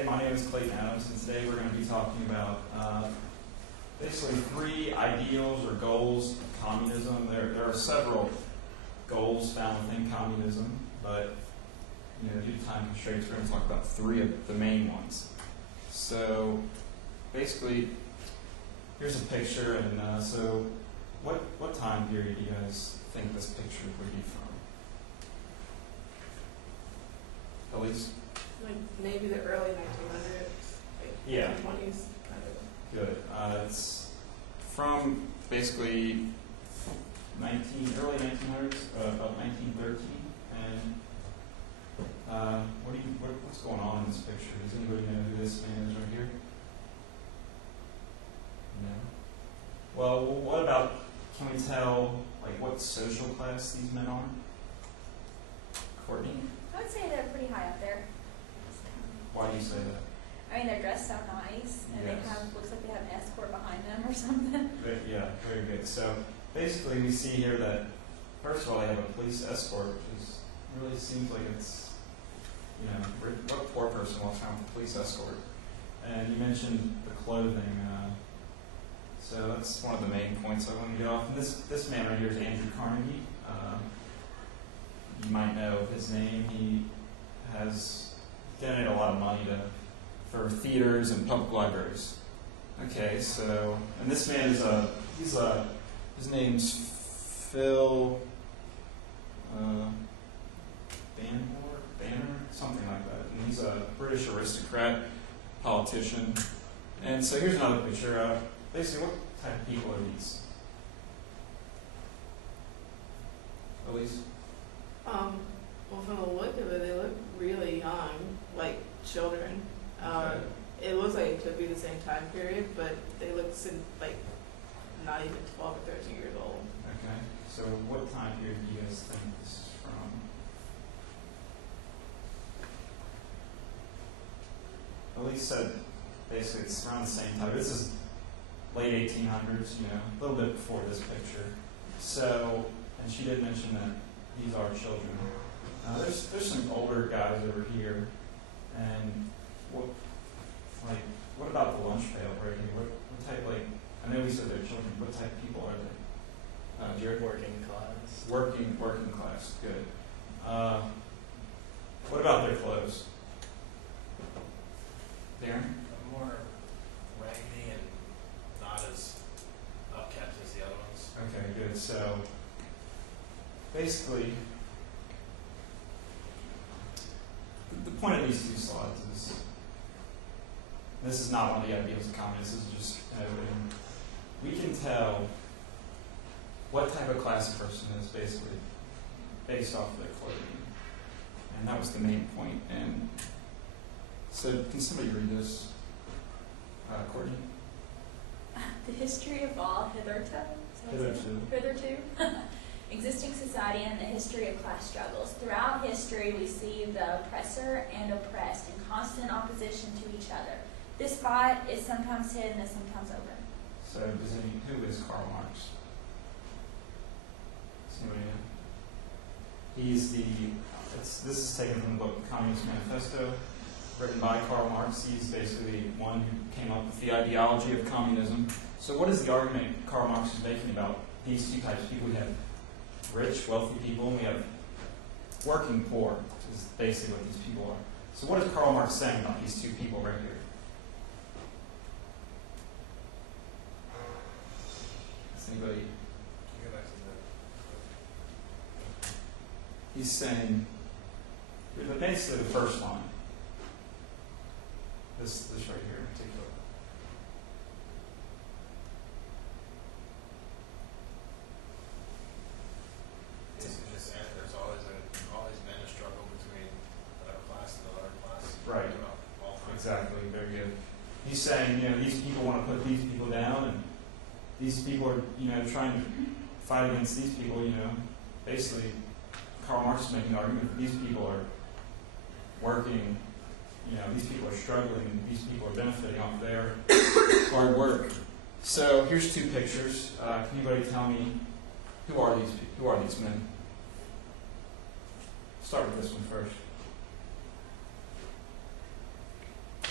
My name is Clayton Adams, and today we're going to be talking about basically three ideals or goals of communism. There are several goals found within communism, but due to time constraints, we're going to talk about three of the main ones. So basically, here's a picture, and so what time period do you guys think this picture would be from? Elise? Like maybe the early 1900s, like Yeah. 1920s, kind of. Good. It's from basically early 1900s, about 1913. And what's going on in this picture? Does anybody know who this man is right here? No. Well, what about? Can we tell what social class these men are? Courtney, I would say they're pretty high up there. why do you say that? I mean, they're dressed so nice, and Yes. looks like they have an escort behind them or something. Yeah, very good. So basically, we see here that first of all, they have a police escort, which really seems like it's what poor person walks around with a police escort. And you mentioned the clothing, so that's one of the main points I want to get off. And this man right here is Andrew Carnegie. You might know his name. He has donated a lot of money for theaters and public libraries. Okay, so, and this man is his name's Phil Banner, something like that. And he's a British aristocrat, politician. And so here's another picture. Basically, what type of people are these? Elise? Well, from the look of it, they look really young, like children. Okay. It looks like it could be the same time period, but they look like not even 12 or 13 years old. Okay, so what time period do you guys think this is from? Elise said basically it's around the same time. This is late 1800s, a little bit before this picture. So, and she did mention that these are children. There's some older guys over here, and what about the lunch pail right here? What type, I know we said they're children. What type of people are they? Jared? Working class. Working class. Good. What about their clothes? Darren? More raggedy and not as upkept as the other ones. Okay, good. So basically, the point of these two slides is, this is not one of the ideals of communism, this is just we can tell what type of class a person is basically based off of their clothing. And that was the main point. And so can somebody read this? Courtney? The history of all hitherto existing society and the history of class struggles. Throughout history, we see the oppressor and oppressed in constant opposition to each other. This spot is sometimes hidden and sometimes open. So who is Karl Marx? Does anybody know? This is taken from the book Communist Manifesto, written by Karl Marx. He's basically one who came up with the ideology of communism. So what is the argument Karl Marx is making about these two types of people? We have rich, wealthy people, and we have working poor, which is basically what these people are. So what is Karl Marx saying about these two people right here? Does anybody? He's saying, basically the first line, this right here in particular. Basically just saying there's always been a struggle between the upper class and the lower class. Right. All time. Exactly, very good. He's saying, these people want to put these people down, and these people are, trying to fight against these people, Basically, Karl Marx is making an argument that these people are working, these people are struggling, and these people are benefiting off their hard work. So here's two pictures. Can anybody tell me who are these men? Start with this one first.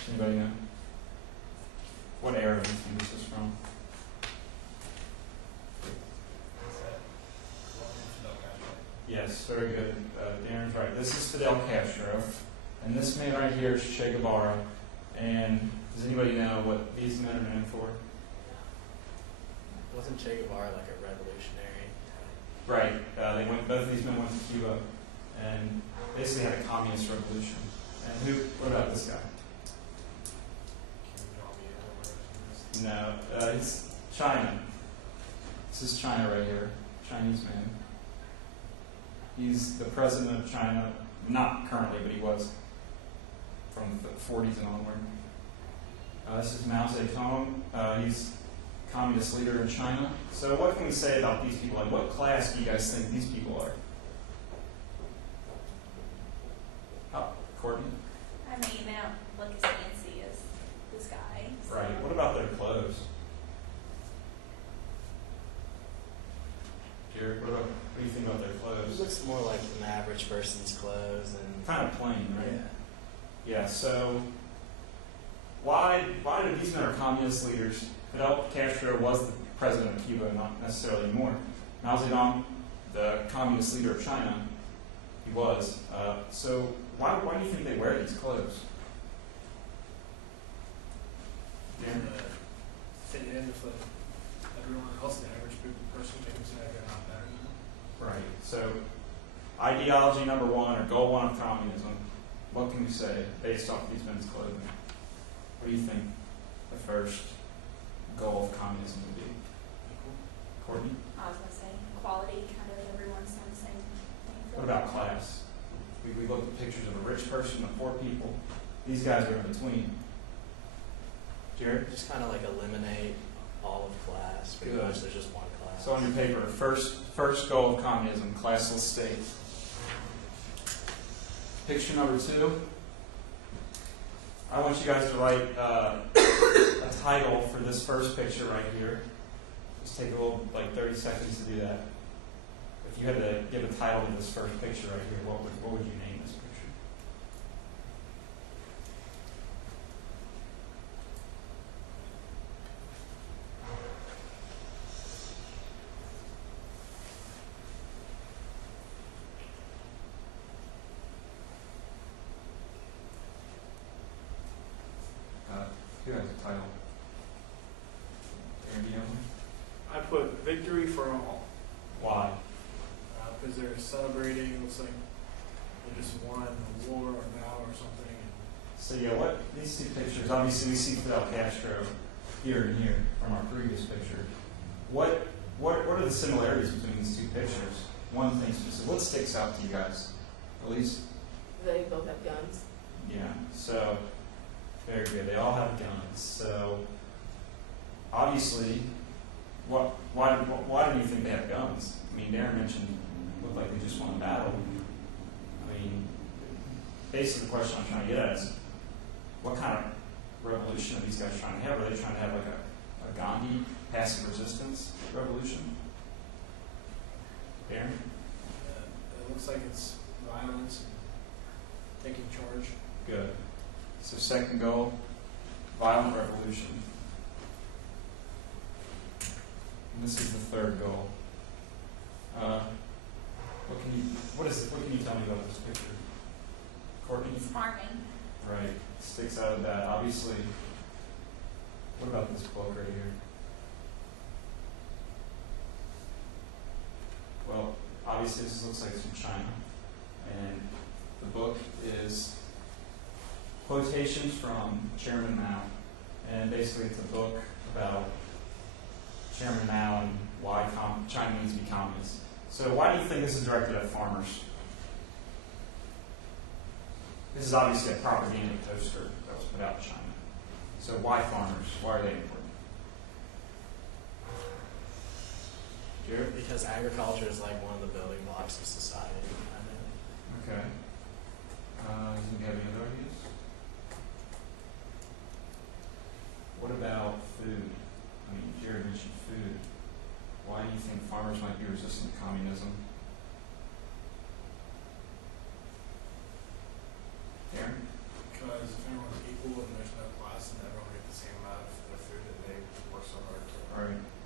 Anybody know? What era do you think this is from? Yes, very good. Darren's right. This is Fidel Castro, and this man right here is Che Guevara. And does anybody know what these men are known for? Wasn't Che Guevara like a revolutionary? Right. Both of these men went to Cuba and basically had a communist revolution. And what about this guy? No, it's China. This is China right here. Chinese man. He's the president of China, not currently, but he was from the 40s and onward. This is Mao Zedong. He's communist leader in China. So what can we say about these people? Like, what class do you guys think these people are? Oh, Courtney? I mean, they don't look as fancy as this guy. So. Right. What about their clothes? Jared, what do you think about their It clothes? looks more like an average person's clothes, and Kind of plain, right? yeah. Yeah, so why do these men are communist leaders? Fidel Castro was the president of Cuba, not necessarily anymore. Mao Zedong, the communist leader of China, he was. So why do you think they wear these clothes? Dan? Fit in with everyone else, the average person thinks that they're not better than them. Right. So ideology number one, or goal one of communism, what can we say based off these men's clothing? What do you think the first goal of communism would be? Courtney? I was going to say equality, kind of everyone's done the same thing. What about class? We looked at pictures of a rich person and poor people. These guys are in between. Jared? Just kind of like eliminate all of class. Pretty Good. much, there's just one class. So on your paper, first goal of communism, classless state. Picture number 2. I want you guys to write a title for this first picture right here. Just take a little, like 30 seconds to do that. If you had to give a title to this first picture right here, what would you name this picture? Who has a title? Aaron, do you know? I put victory for all, Why? because they're celebrating, looks like they just won a war or battle or something. So yeah, these two pictures, obviously we see Fidel Castro here and here from our previous picture. What are the similarities between these two pictures? One thing specific. What sticks out to you guys? Elise? They both have guns. Yeah. So very good. They all have guns. So obviously, why do you think they have guns? I mean, Darren mentioned looked like they just won a battle. I mean, basically the question I'm trying to get at is, what kind of revolution are these guys trying to have? Are they trying to have like a Gandhi passive resistance revolution? Darren? It looks like it's violence and taking charge. Good. So second goal, violent revolution. And this is the third goal. What can you tell me about this picture? Courtney? It's farming. Right. Sticks out of that. Obviously, what about this book right here? Well, obviously this looks like it's from China. And the book is quotations from Chairman Mao. And basically it's a book about Chairman Mao and why China needs to be communist. So why do you think this is directed at farmers? This is obviously a propaganda poster that was put out in China. So why farmers? Why are they important? Jared? Because agriculture is like one of the building blocks of society. Kind Okay. Do you have any other ideas? What about food? I mean, Jared mentioned food. Why do you think farmers might be resistant to communism? Aaron? Because if everyone's equal and there's no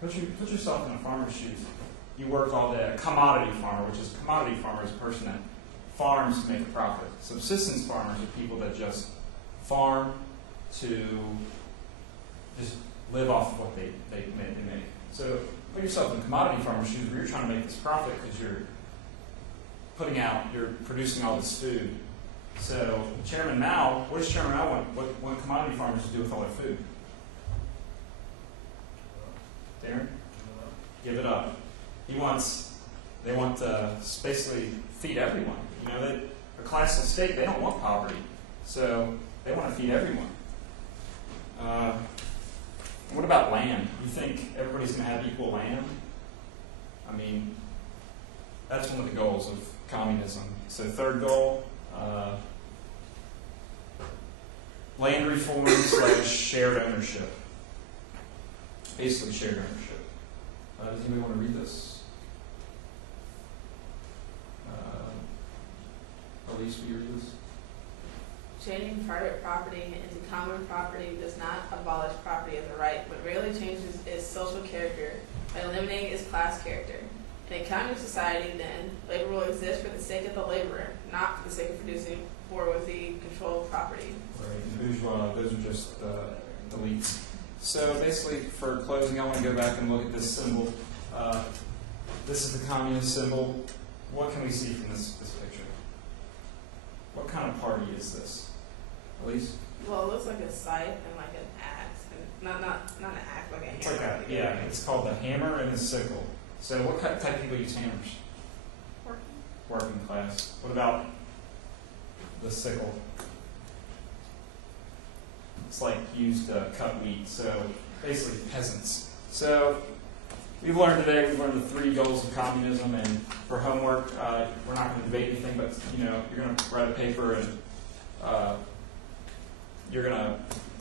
Put yourself in a farmer's shoes. You work all day. A commodity farmer, which is a commodity farmer, is a person that farms to make a profit. Subsistence farmers are people that just farm to just live off of what they make. So put yourself in a commodity farmer's shoes where you're trying to make this profit because you're producing all this food. So Chairman Mao, what does Chairman Mao want? What want commodity farmers to do with all their food? Darren? Give it up. They want to basically feed everyone. You know, a classal state, they don't want poverty. So they want to feed everyone. What about land? You think everybody's going to have equal land? I mean, that's one of the goals of communism. So third goal, land reforms like shared ownership. Basically shared ownership. Does anybody want to read this? Elise, will you read this? Changing private property into common property does not abolish property as a right, but rarely changes its social character by eliminating its class character. In a communist society, then, labor will exist for the sake of the laborer, not for the sake of producing or with the control of property. Right, the bourgeois, those are just the elites. So basically, for closing, I want to go back and look at this symbol. This is the communist symbol. What can we see from this picture? What kind of party is this? Elise? Well, it looks like a scythe and like an axe, and not an axe, like a It's hammer. like it's called the hammer and the sickle. So what type of people use hammers? Working class. What about the sickle? It's like used to cut wheat. So basically peasants. So we've learned the 3 goals of communism, and for homework, we're not going to debate anything, but you're going to write a paper and you're going to